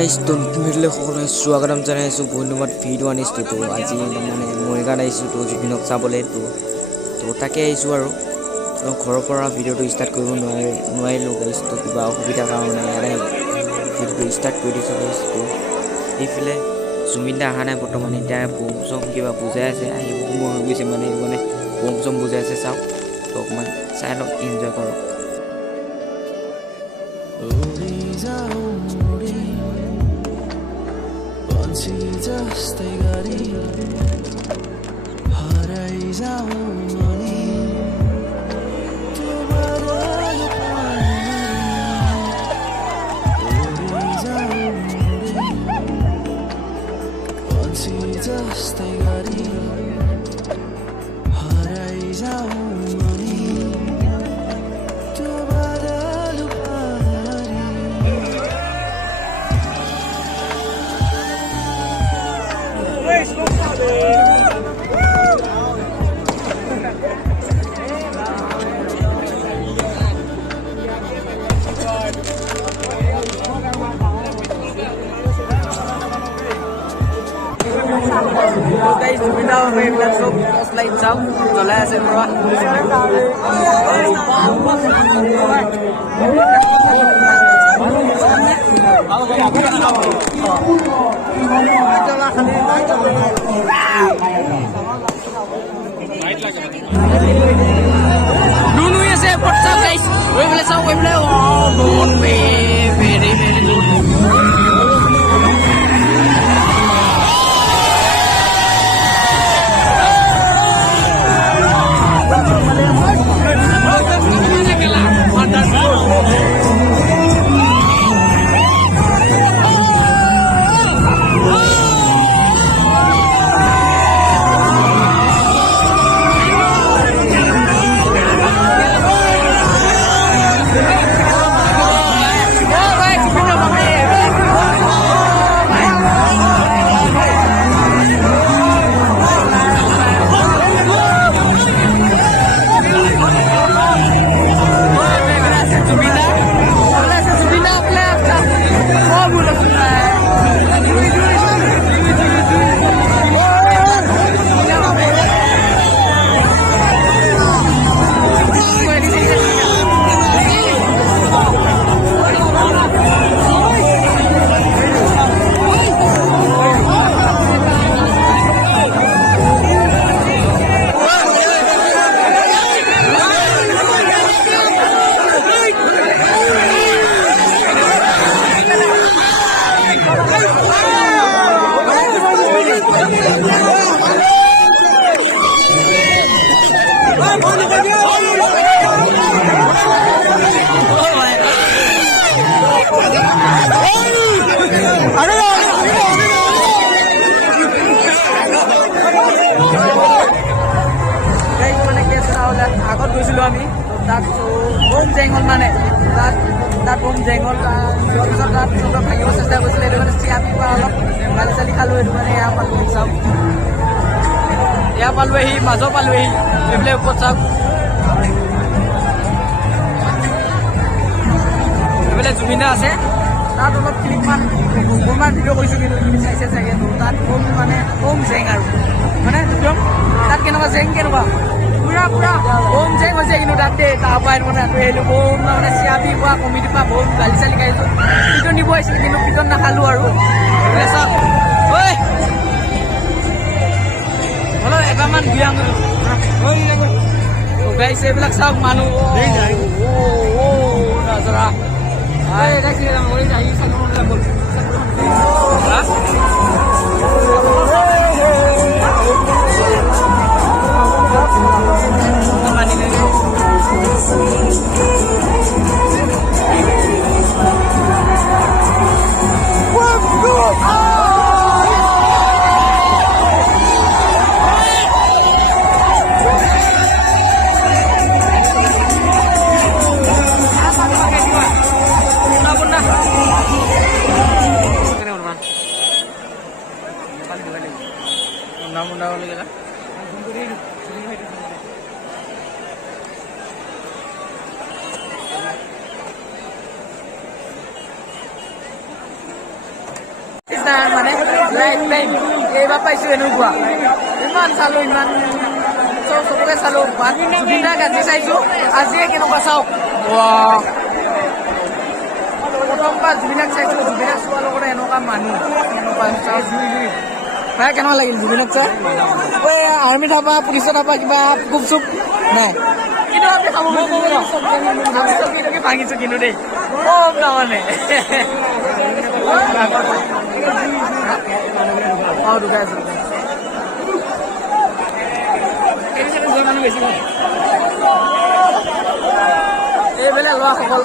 Guys নতুন ভিডিঅ'লৈ সকলোৱে স্বাগতম জনাইছোঁ। বন্ধুমত ভিডিঅ' আনিছোঁ তো আজি মানে মৰিগাঁৱত আহিছোঁ তো জুবিনক চাবলৈ তো তাকে আহিছোঁ আৰু ঘৰৰ পৰা ভিডিঅ'টো ষ্টাৰ্ট কৰিব নোৱাৰিলোঁ গাইজ তো কিবা অসুবিধাৰ কাৰণে ইয়াতে ভিডিঅ'টো ষ্টাৰ্ট কৰি দিছোঁ গাইজ তো এইফালে জুবিন দা অহা নাই বৰ্তমান এতিয়া বম চম কিবা বুজাই আছে আহিব সময় হৈ গৈছে মানে বম চম বুজাই আছে চাওক তো অকণমান চাই লওক এনজয় কৰক। जस्तै गरी हराइ जाऊ मनी त्यो बदल पन्छी जस्तै गरी हराइ जाऊ मनी त्यो बदल guys, Jubina may vlog so slide jump jolai ase pura Dunu ase potsa guys we play oh don't be very good আগত গৈছিলোঁ আমি তাত বম জেঙল মানে তাত বম জেঙল যোৱাৰ পিছত তাত চব ভাঙিব চেষ্টা কৰিছিলে সেইটো কাৰণে চিয়াপি পৰা অলপ গালি চালি খালোঁ সেইটো কাৰণে এয়া পালোঁ চাওক এয়া পালোঁহি মাজৰ পালোঁহি এইফালে ওপৰত চাওক এইফালে জুবিন দা আছে তাত অলপ ক্লিপমান বমমান ভিডিঅ' কৰিছোঁ কিন্তু তুমি চাইছে চাগে তাত বম মানে বম জেং আৰু মানে একদম তাত কেনেকুৱা জেং কেনেকুৱা পুৰা বম জেং হৈছে কিন্তু তাত দেই তাৰপৰা মানে আহিলোঁ বম মানে চিয়াপি পৰা কমিটিৰ পৰা বম গালি চালি খাইছোঁ পিটন নিব আহিছিলে কিন্তু পিটন নাখালোঁ আৰু চাওক ঐ হ'লেও এবাৰমান বিয়া গাইছে এইবিলাক চাওক মানুহ নাজৰা নাই মানে লাইফ টাইম এইবাৰ পাইছোঁ এনেকুৱা ইমান চালোঁ ইমান চবকে চালোঁ জুবিন দাক আজি চাইছোঁ আজিয়ে কেনেকুৱা চাওক প্ৰথমবাৰ জুবিনাক চাইছোঁ জুবিনাক চোৱাৰ লগতে এনেকুৱা মানুহ এনেকুৱা চাওক ভাই কেনেকুৱা লাগিল জুবিনাক চাই ঐ আৰ্মি থাপা পুলিচৰ থাপা কিবা কুপ চুপ নাই কিন্তু আমি খাব ভাঙিছোঁ কিন্তু দেই কম তাৰমানে অঁ ঢুকাই আছোঁ এইবিলাক লোৱাসকল